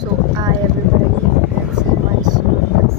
So hi everybody, let's see my students.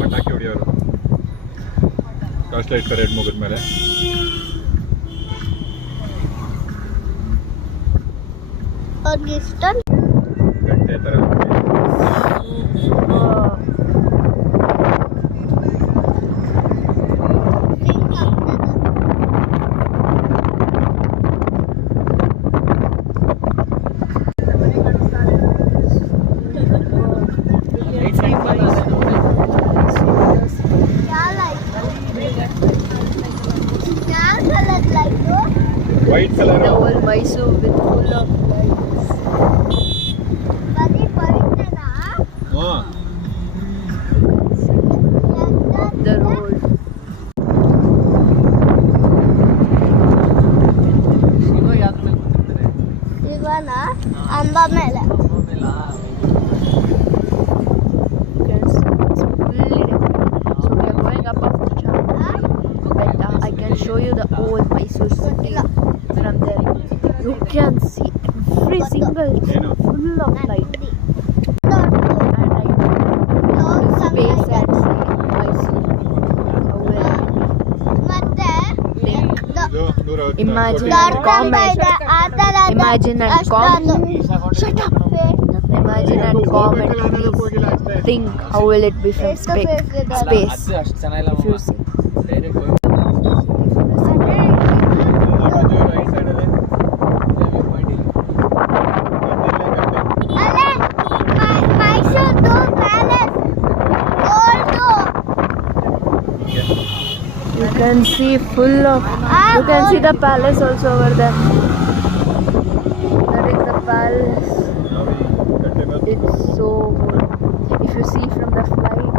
ಪಟಾಕಿ ಹೊಡಿಯೋರು torch light parade ಮುಗಿದ್ಮೇಲೆ ಗಂಟೆ ಥರ white colour The whole Mysore with full of lights. The road. ಅಂಬ ಮೇಲೆ It's fully decorated. So we are going up of the Chandra Betta. I can show you the old Mysore city from there. You can see every single thing full of light. And I space at Mysore. ಮತ್ತೆ Imagine and comment. Imagine and comment. Shut up. Imagine and comment. Please think how will it be from space. If you see. You can see full of. You can see the palace also over there. That is the palace. It's so good. If you see from the flight,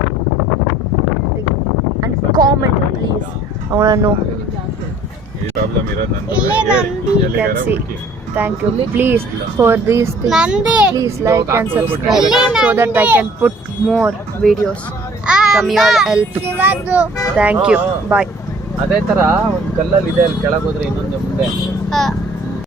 and comment please. I wanna know. You can see. Thank you. Please for these things. Please like and subscribe so that I can put more videos from your help. Thank you. Bye. ಅದೇ ತರ ಒಂದು ಕಲ್ಲಲ್ಲಿ ಇದೆ ಅಲ್ಲಿ ಕೆಳಗೆ ಹೋದ್ರೆ ಇನ್ನೊಂದು ಮುಂದೆ